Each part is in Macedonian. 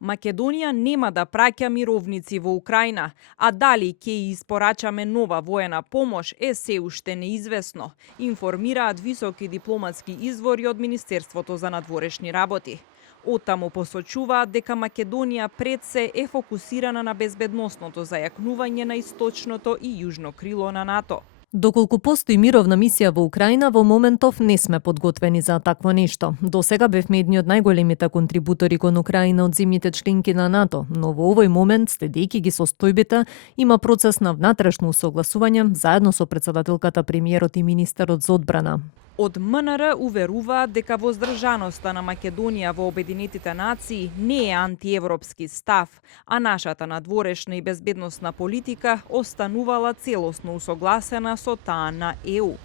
Македонија нема да праќа мировници во Украина, а дали ќе испорачаме нова воена помош е се уште неизвестно, информираат високи дипломатски извори од Министерството за надворешни работи. Оттаму посочуваат дека Македонија пред се е фокусирана на безбедносното зајакнување на источното и јужно крило на НАТО. Доколку постои мировна мисија во Украина, во моментов не сме подготвени за такво нешто. До сега бевме едни од најголемите контрибутори кон Украина од земјите членки на НАТО, но во овој момент, следејќи ги состојбите, има процес на внатрешно усогласување заедно со председателката, премиерот и министерот за одбрана. Од МНР уверуваат дека воздржаноста на Македонија во Обединетите нации не е антиевропски став, а нашата надворешна и безбедносна политика останувала целосно усогласена со таа на ЕУ.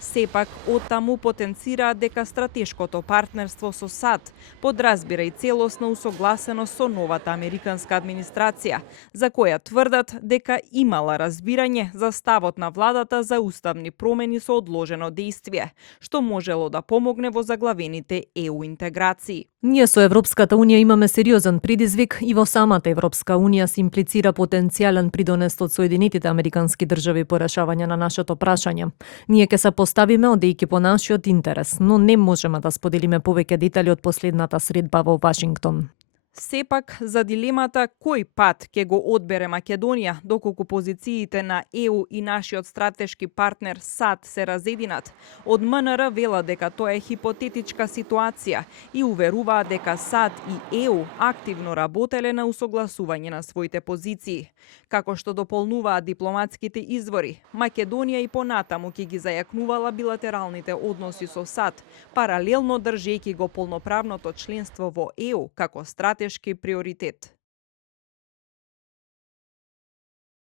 Сепак, оттаму потенцираат дека стратешкото партнерство со САД подразбира и целосна усогласеност со новата американска администрација, за која тврдат дека имала разбирање за ставот на владата за уставни промени со одложено дејствие, што можело да помогне во заглавените ЕУ интеграции. Ние со Европската Унија имаме сериозен предизвик и во самата Европска Унија се имплицира потенцијален придонес од Соединетите Американски држави по решавање на нашето прашање. Ние ќе се поставиме одејќи по нашиот интерес, но не можеме да споделиме повеќе детали од последната средба во Вашингтон. Сепак, за дилемата кој пат ќе го одбере Македонија, доколку позициите на ЕУ и нашиот стратешки партнер САД се разединат, од МНР велат дека тоа е хипотетичка ситуација и уверуваат дека САД и ЕУ активно работеле на усогласување на своите позиции. Како што дополнуваат дипломатските извори, Македонија и понатаму ќе ги зајакнувала билатералните односи со САД, паралелно држејќи го полноправното членство во ЕУ како стратешки приоритет.